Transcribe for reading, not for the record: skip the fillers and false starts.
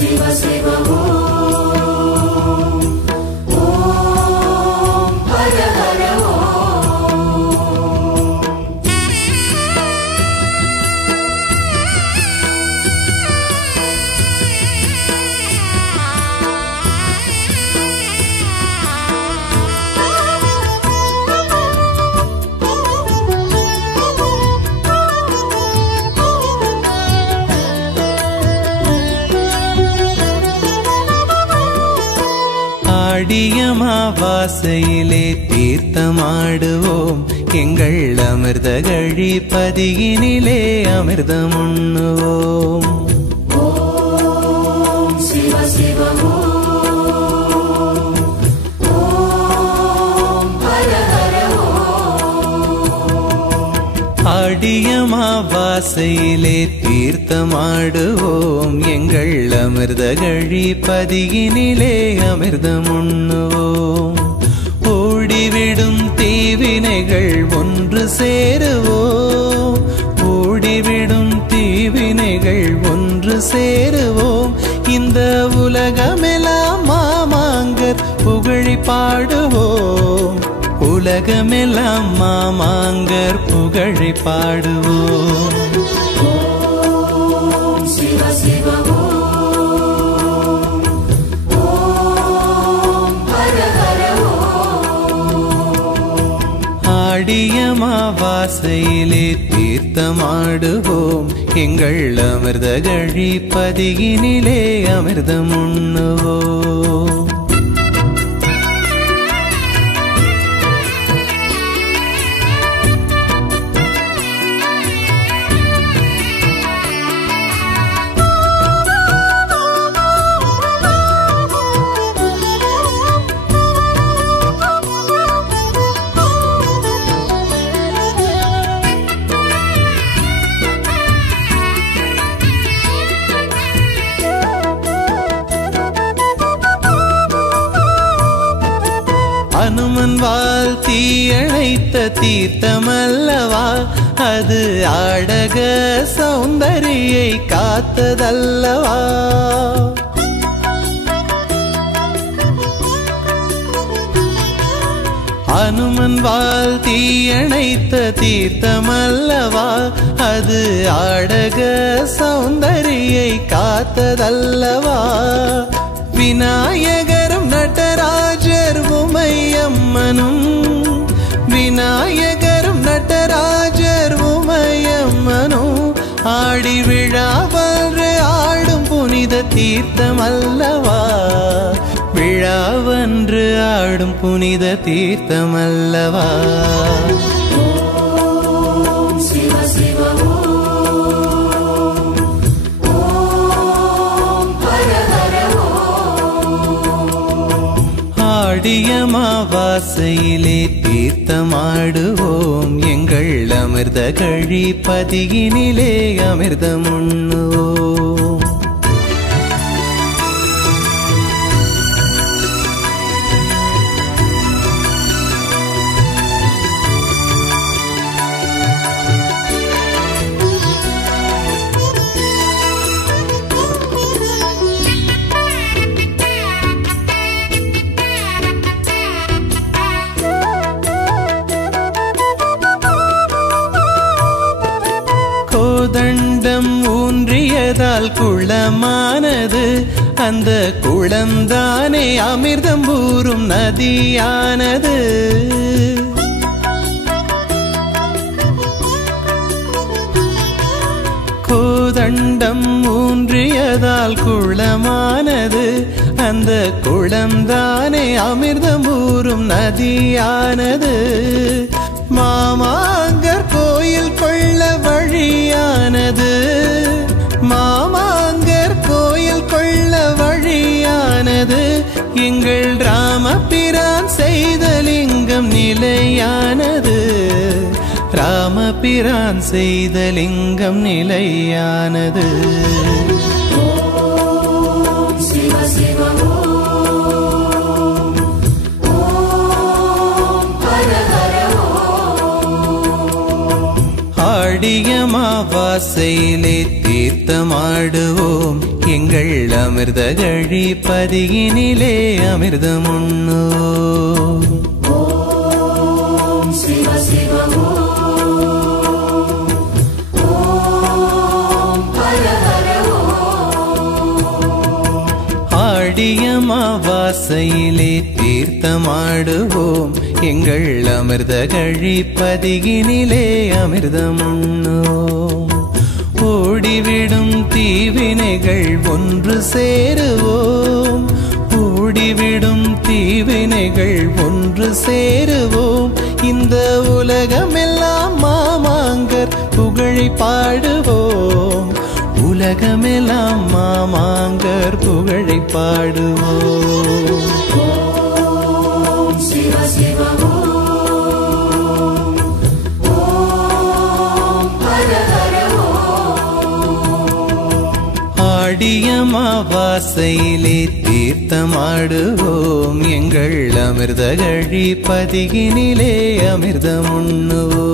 சிவ சிவ ஓம் ஓம் ஹர ஹர அடியமாவாசையிலே தீர்த்தமாடுவோம் எங்கள் அமிர்த கழிப்பதியினிலே அமிர்தம் உண்ணுவோம். ஓம் சிவ சிவ ஓம் ஓம் ஹர ஹர அடியமாவாசையிலே தீர்த்தமாடுவோம் எங்கள் அமிர்த கழிப்பதியினிலே அமிர்தம் உண்ணுவோம். ஓடிவிடும் தீவினைகள் ஒன்று சேருவோம், ஓடிவிடும் தீவினைகள் ஒன்று சேருவோம். இந்த உலகமெல்லாம் மாமாங்கர் புகழி பாடுவோம், உலகமெல்லாம் மாமாங்கர் புகழி பாடுவோம். ஓம் சிவ சிவ ஓம் ஓம் ஹர ஹர ஆடியமாவாசையிலே தீர்த்தமாடுவோம் எங்கள் அமிர்த கழிப்பதியினிலே அமிர்தம் உண்ணுவோம். அனுமன் வால் தீயணைத்த தீர்த்தமல்லவா அது, ஆடக சௌந்தரியை காத்ததல்லவா. அனுமன் வால் தீயணைத்த தீர்த்தமல்லவா அது, ஆடக சௌந்தரியை காத்ததல்லவா. விநாயகரும் நடராஜர் உமையம்மனும், விநாயகரும் நடராஜர் உமையம்மனும் ஆடி விழாவன்று ஆடும் புனித தீர்த்தமல்லவா, விழாவன்று ஆடும் புனித தீர்த்தமல்லவா. ஓம் சிவ சிவ ஓம் ஓம் ஹர ஹர ஆடியமாவாசையிலே தீர்த்தமாடுவோம் எங்கள் அமிர்த கழிப்பதியினிலே அமிர்தம் உண்ணுவோம். கோதண்டம் ஊன்றியதால் குளமானது, அந்த குளம்தானே அமிர்தம் ஊறும் நதியானது. கோதண்டம் ஊன்றியதால் குளமானது, அந்த குளம்தானே அமிர்தம் ஊறும் நதியானது. மாமாங்கர் கோயில் கொள்ள வழியானது, மாமாங்கர் கோயில் கொள்ள வழியானது. எங்கள் ராமபிரான் செய்த லிங்கம் நிலையானது, ராமபிரான் செய்த லிங்கம் நிலையானது. ஓம் சிவ சிவ ஓம் ஓம் ஹர ஹர ஆடியமாவாசையிலே தீர்த்தமாடுவோம் எங்கள் அமிர்த கழிப்பதியினிலே அமிர்தம் உண்ணுவோம். ஓம் சிவ சிவ ஓம் ஹர ஹர ஆடியமாவாசையிலே தீர்த்தமாடுவோம் எங்கள் அமிர்த கழிப்பதியினிலே அமிர்தம் உண்ணுவோம். ஓடிவிடும் தீவினைகள் ஒன்று சேருவோம், ஓடிவிடும் தீவினைகள் ஒன்று சேருவோம். இந்த உலகமெல்லாம் மாமாங்கர் புகழை பாடுவோம், உலகமெல்லாம் மாமாங்கர் புகழை பாடுவோம். ஓம் சிவ சிவ ஓம் ஹர ஹர ஆடியமாவாசையிலே தீர்த்தமாடுவோம் எங்கள் அமிர்த கழிப்பதியினிலே அமிர்தம் உண்ணுவோம்.